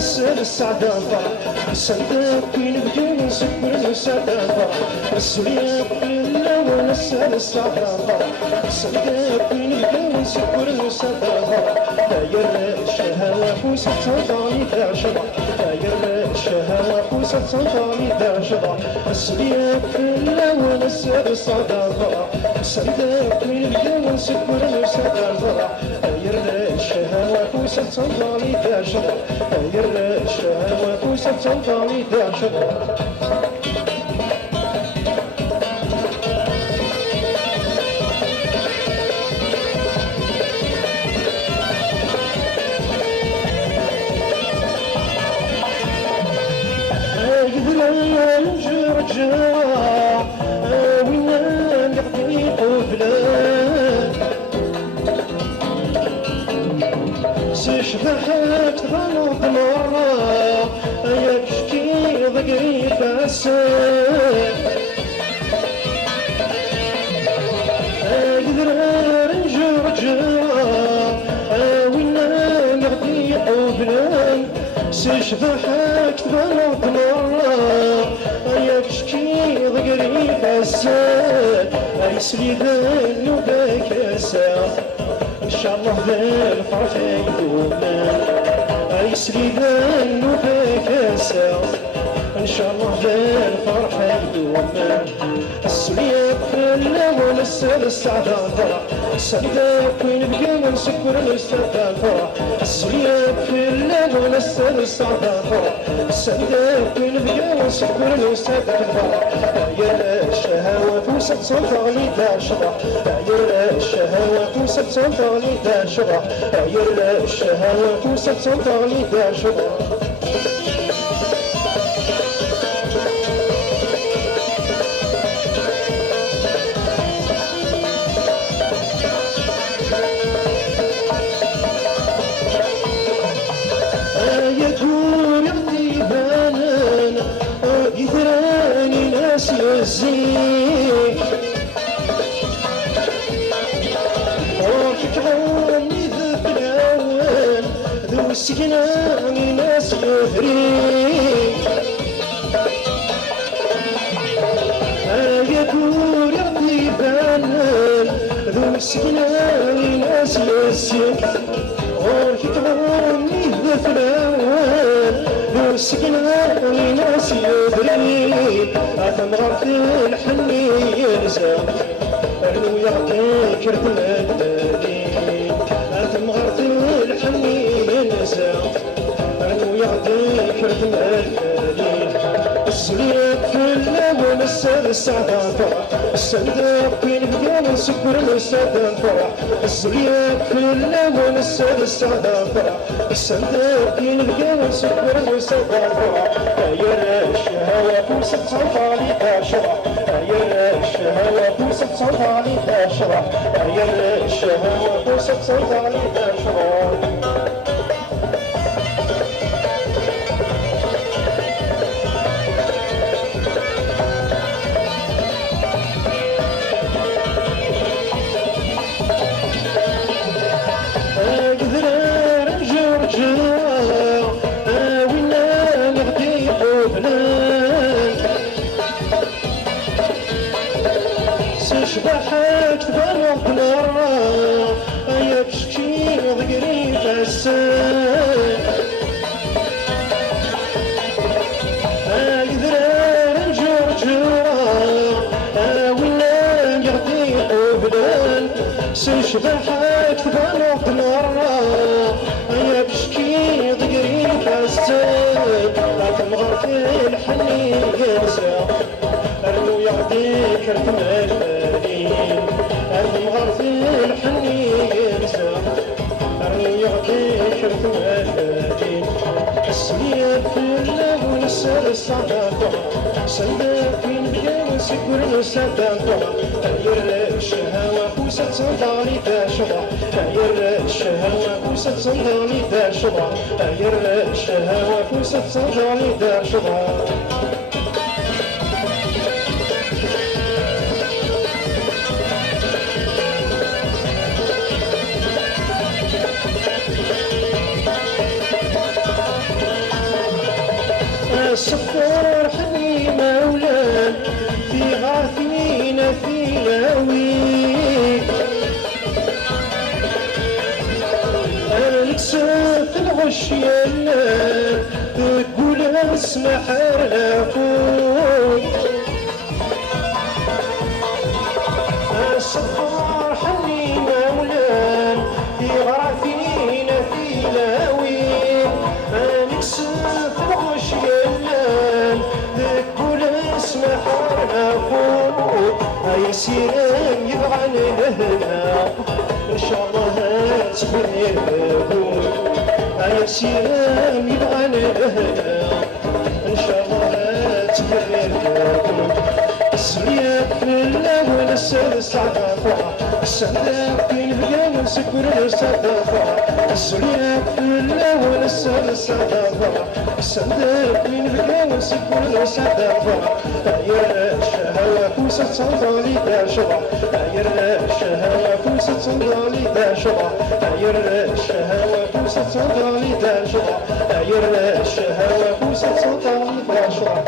ونسال السعادة صندوق كي نبكي ونسكر السعادة السلية قليلة ونسال السعادة صندوق كي نبكي ونسكر السعادة داير الشهوة فوسة صنطاني داشرة داير الشهوة فوسة صنطاني داشرة السلية قليلة ونسال السعادة صندوق كي نبكي ونسكر السعادة داير الشهوة فوسة صنطاني داشرة داير الشهوة فوسة صنطاني داشرة شبحك تغلط مرة ياك شكي ضقري فاسد قدر نجر جرا وينا نغدي قبلك شبحك تغلط مرة ياك شكي ضقري فاسد يسلي ذنو بك يسار إن شاء الله ذا الفرح يدومان يسري ذنو بك يسار إن شاء الله ذا الفرح يدومان السلية كلها ونسال السعادة صندوق وين بقى ونسكر السعادة السلية كلها ونسال السعادة صندوق وين بقى ونسكر السعادة داير الشهوة فوسة صنطاني داشرة داير الشهوة فوسة صنطاني داشرة داير الشهوة فوسة صنطاني داشرة الزين روحك عوني ذاك الأول ذو السكنة من ناس يهرين يا كور يعطي بانان ذو السكنة من ناس يهرين روحك عوني ذاك الأول ذو السكنة من ناس يهرين أثمرت الحنين زاد أنو يعطيك رتم الدليل أثمرت الحنين زاد أنو يعطيك رتم الدليل السلية كلها ونسال السعادة الصندوق كي نبقى ونسكر السعادة السلية كلها ونسال السعادة الصندوق كي نبقى ونسكر السعادة داير الشهوة فوسة صنطاني داشرة داير الشهوة فوسة صنطاني داشرة داير الشهوة فوسة صنطاني داشرة شبحك تبرق مرة يا بشكي ضقري فاسد قدر نجر جرا ولا نقضي قبلان شبحك تبرق مرة يا بشكي ضقري فاسد تمغر في الحنين ينسى أنو يعطيك رتم البليل المغر في الحنين أنو يعطيك رتم البليل السلية كلها ونسال السعادة صندوق كي نبقى ونسكر السعادة داير الشهوة فوسة صنطاني داشرة داير الشهوة فوسة صنطاني داشرة داير الشهوة فوسة صنطاني داشرة الصفور حني مولان في غاثينا في لاوي نكسف الغش يلا تقول اسمح لكم الصفار حني مولان في غاثينا في لاوي نكسف الغش يلا تقول اسمح لكم هاي سيران يبغى لهنا ان شاء الله تبنيكم هاي سيران يبغى لهنا ان شاء الله تبنيكم السرية في الاول السعدافة السعداء في الهجان سكر السعدافة السرية في الاول السعدافة السعداء في الهجان سكر السعدافة يا الشهوة فوسة صندالي دا شبع يا الشهوة فوسة صندالي دا شبع يا الشهوة فوسة صندالي دا شبع يا الشهوة فوسة صندالي دا شبع